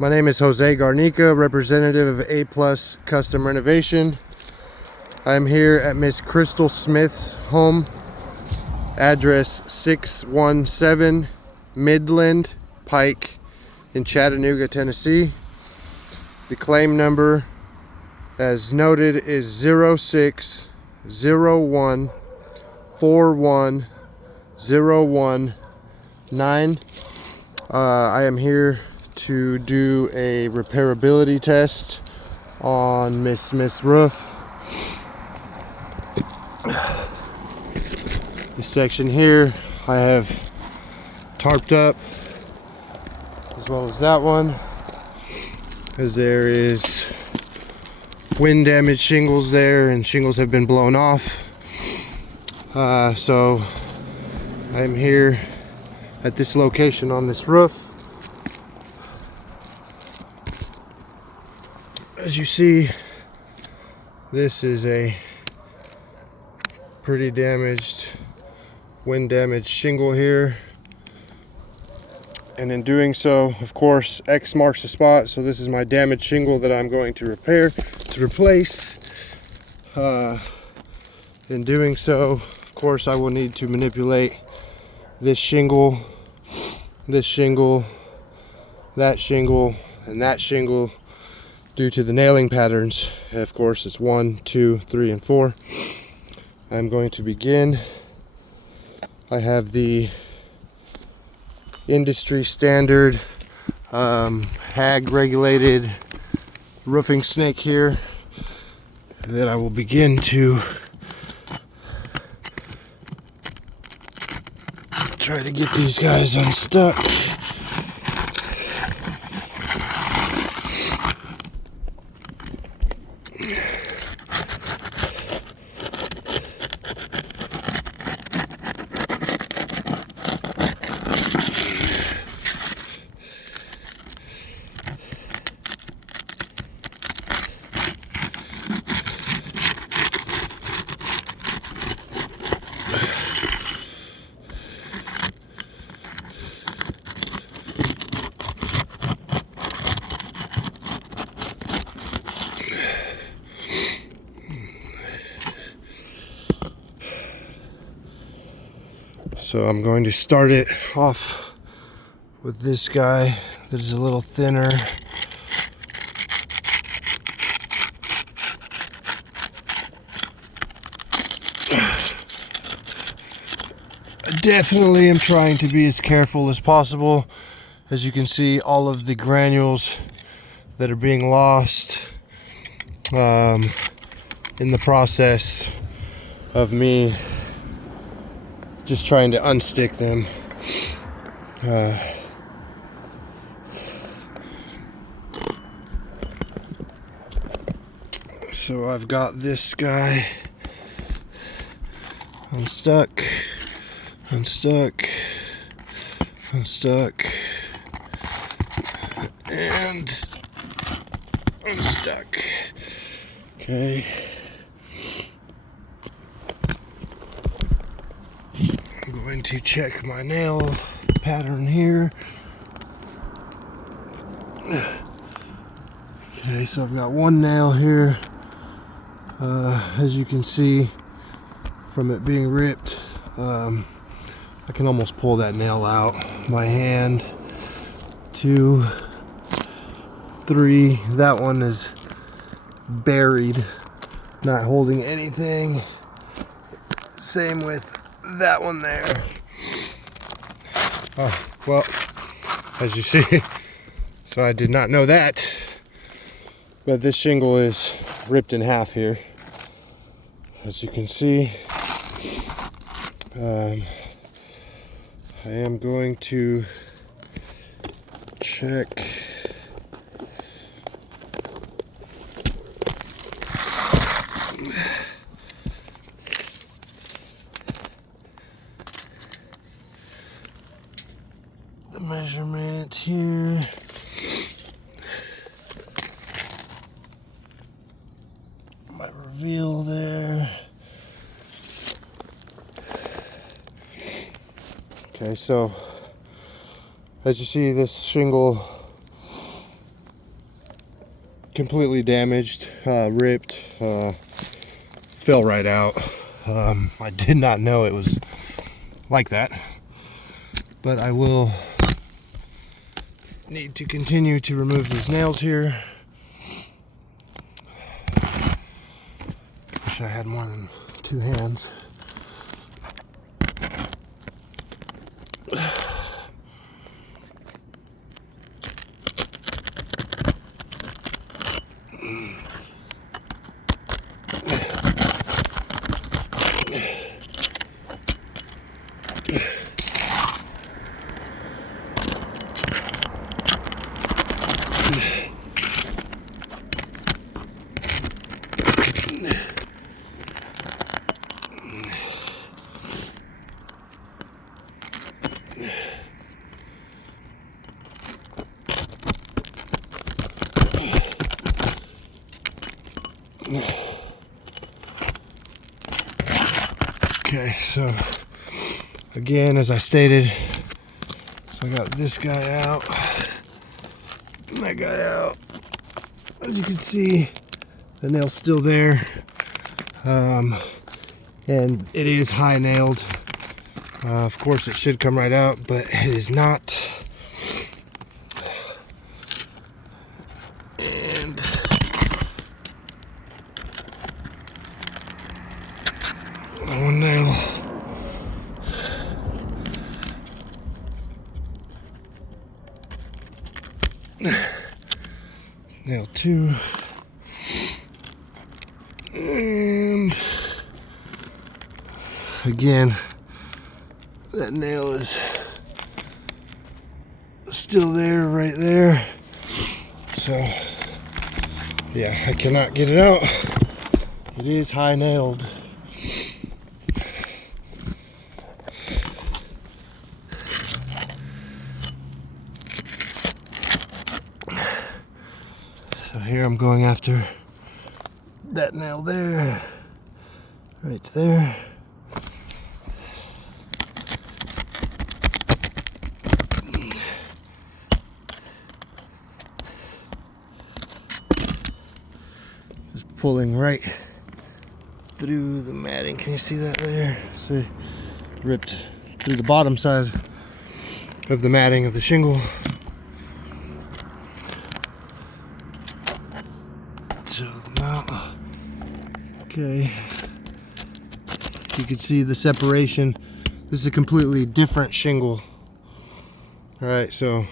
My name is Jose Garnica, representative of A Plus Custom Renovation. I'm here at Miss Crystal Smith's home, address 617 Midland Pike in Chattanooga, Tennessee. The claim number, as noted, is 0601410119. I am here to do a repairability test on Miss Smith's roof. This section here I have tarped up, as well as that one, as there is wind damaged shingles there, and shingles have been blown off. So I'm here at this location on this roof. As you see, this is a pretty damaged, wind damaged shingle here, and in doing so, of course, X marks the spot. So this is my damaged shingle that I'm going to replace. In doing so, of course, I will need to manipulate this shingle, that shingle, and that shingle, due to the nailing patterns. Of course, it's 1, 2, 3, and 4. I'm going to begin. I have the industry standard HAG regulated roofing snake here that I will begin to try to get these guys unstuck. So I'm going to start it off with this guy that is a little thinner. I definitely am trying to be as careful as possible. As you can see, all of the granules that are being lost in the process of me just trying to unstick them. So I've got this guy unstuck, and unstuck. Okay. I'm going to check my nail pattern here. Okay, so I've got one nail here. As you can see from it being ripped, I can almost pull that nail out. My hand, 2, 3, that one is buried, not holding anything. Same with that one there. Oh, well, as you see, so I did not know that, but this shingle is ripped in half here. As you can see, I am going to check the measurement here. My reveal there. Okay, so as you see, this shingle completely damaged, ripped, fell right out. I did not know it was like that, but I will need to continue to remove these nails here. Wish I had more than 2 hands. Okay, so again, as I stated, so I got this guy out and that guy out. As you can see, the nail's still there, and it is high nailed. Of course it should come right out, but it is not. And one nail. Nail 2. And again, that nail is still there, right there. So yeah, I cannot get it out. It is high nailed. So here I'm going after that nail there, right there. Just pulling right through the matting. Can you see that there? See, ripped through the bottom side of the matting of the shingle. So the mount. Okay. You can see the separation. This is a completely different shingle. All right, so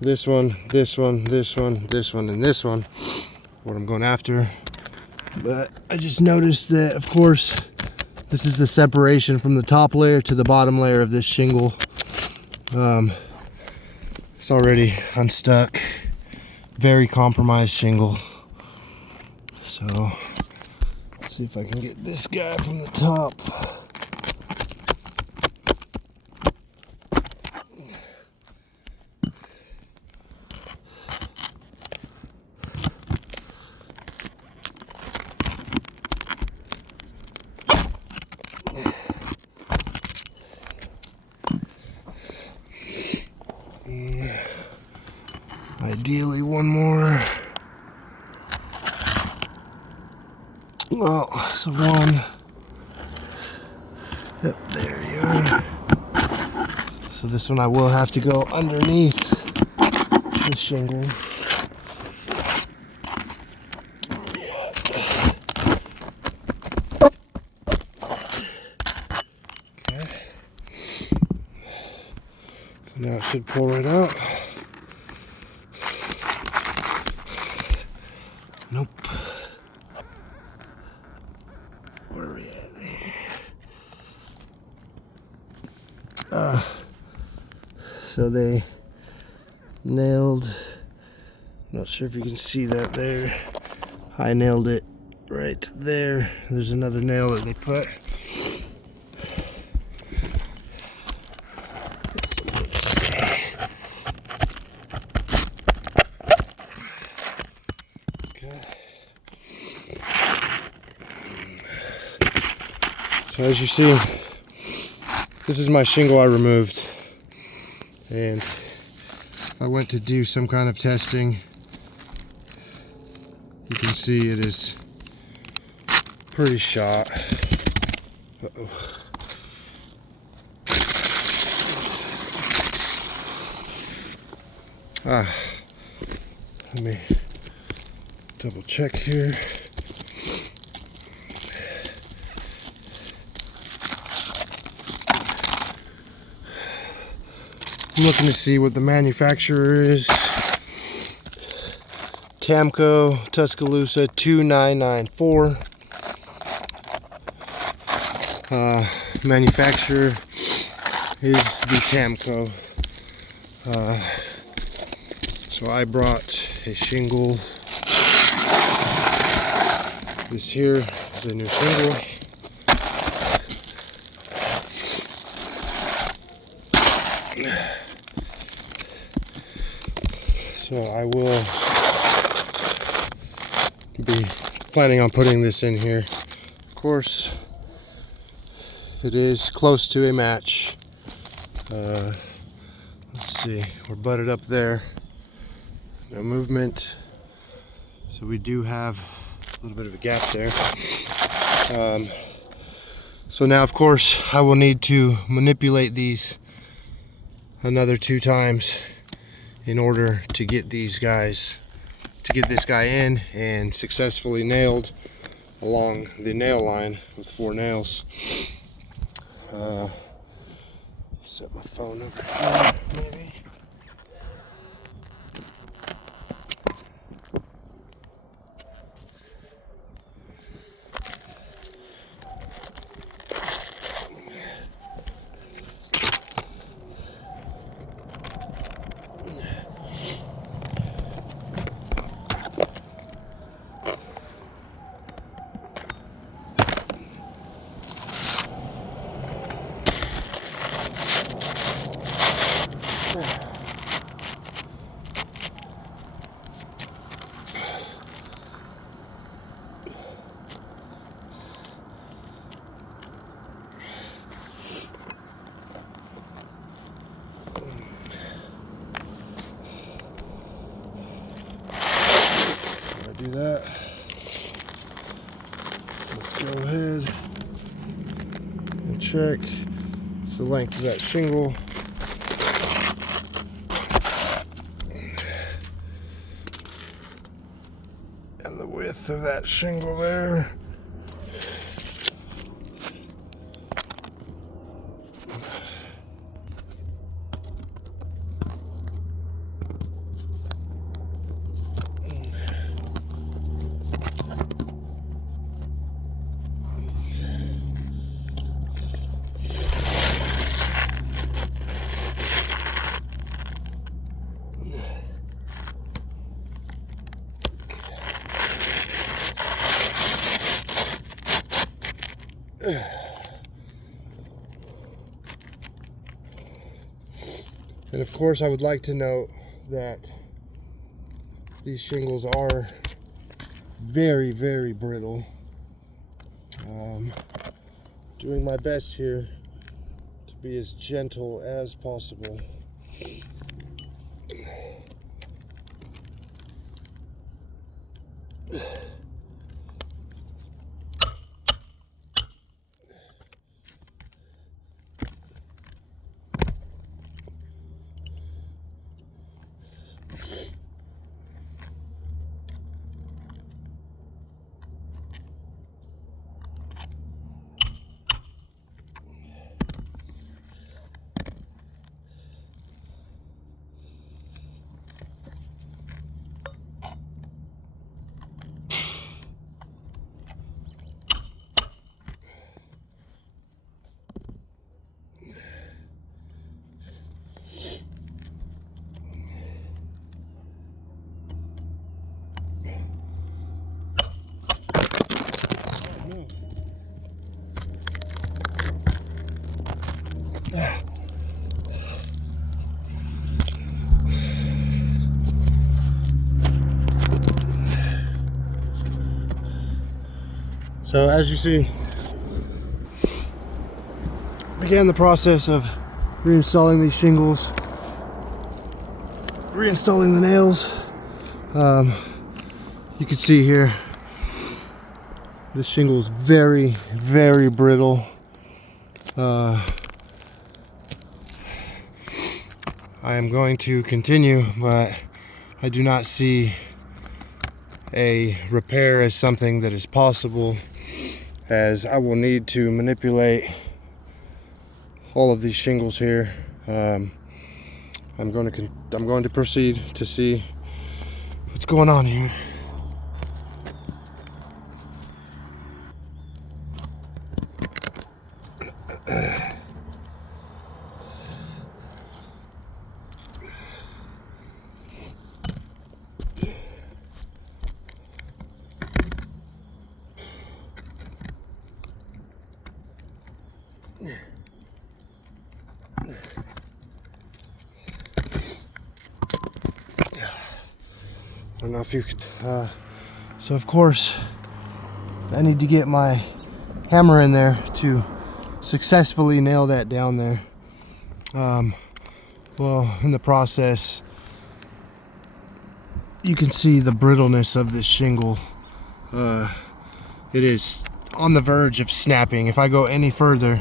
this one, this one, this one, this one, and this one, what I'm going after. But I just noticed that, of course, this is the separation from the top layer to the bottom layer of this shingle. It's already unstuck. Very compromised shingle. So let's see if I can get this guy from the top. Ideally one more. Well, so one. Yep, there you are. So this one I will have to go underneath the shingle. Okay. Now it should pull right out. Nope. Where are we at there? So they nailed, not sure if you can see that there. I nailed it right there. There's another nail that they put. Let's see. Okay. So as you see, this is my shingle I removed, and I went to do some kind of testing You can see it is pretty shot. Uh-oh. Let me double check here. I'm looking to see what the manufacturer is. Tamco Tuscaloosa 2994. Manufacturer is the Tamco. So I brought a shingle. This here is a new shingle. So I will be planning on putting this in here. Of course, it is close to a match. Let's see, we're butted up there. No movement. So we do have a little bit of a gap there. So now, of course, I will need to manipulate these another 2 times in order to get these guys, to get this guy in and successfully nailed along the nail line with 4 nails. Set my phone over here, maybe. Do that. Let's go ahead and check the length of that shingle. And the width of that shingle there. And of course, I would like to note that these shingles are very, very brittle. Doing my best here to be as gentle as possible. So as you see, began the process of reinstalling these shingles, reinstalling the nails. You can see here, this shingle is very, very brittle. I am going to continue, but I do not see a repair as something that is possible, as I will need to manipulate all of these shingles here. I'm going to proceed to see what's going on here. I don't know if you could, so of course I need to get my hammer in there to successfully nail that down there. Well, in the process, you can see the brittleness of this shingle. It is on the verge of snapping. If I go any further,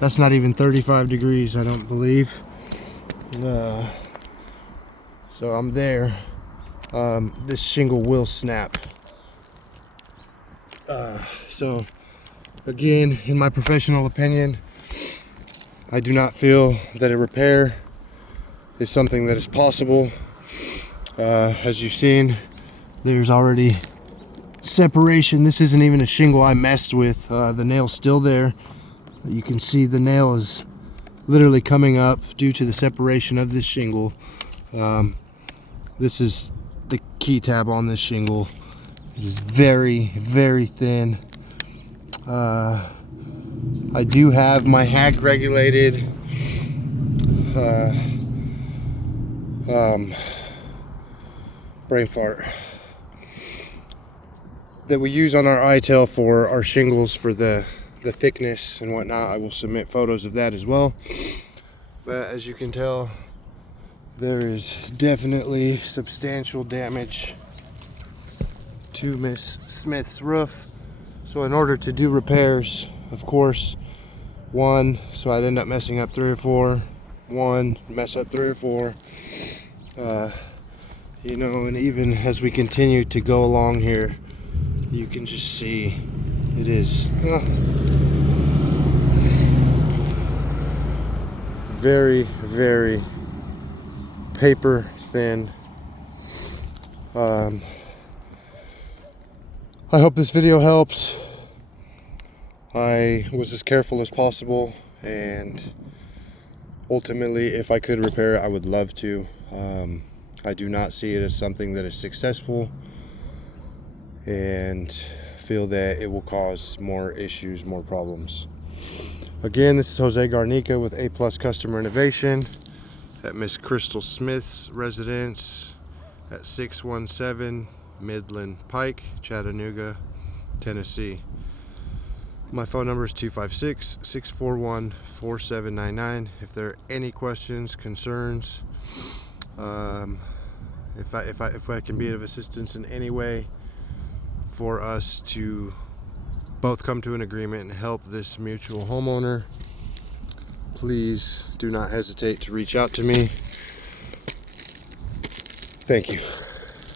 that's not even 35 degrees, I don't believe. So I'm there. This shingle will snap. So again, in my professional opinion, I do not feel that a repair is something that is possible. As you've seen, there's already separation. This isn't even a shingle I messed with. The nail's still there. You can see the nail is literally coming up due to the separation of this shingle. This is the key tab on this shingle. It is very, very thin. I do have my hack regulated brain fart that we use on our iTail for our shingles for the thickness and whatnot. I will submit photos of that as well. But as you can tell, there is definitely substantial damage to Miss Smith's roof. So in order to do repairs, of course, one, so I'd end up messing up 3 or 4, one, mess up 3 or 4, you know, and even as we continue to go along here, you can just see it is very, very paper thin. I hope this video helps. I was as careful as possible, and ultimately, if I could repair it, I would love to. I do not see it as something that is successful, and feel that it will cause more issues, more problems. Again, this is Jose Garnica with A+ Customer Innovation at Miss Crystal Smith's residence at 617 Midland Pike, Chattanooga, Tennessee. My phone number is 256-641-4799. If there are any questions, concerns, if I can be of assistance in any way for us to both come to an agreement and help this mutual homeowner, please do not hesitate to reach out to me. Thank you.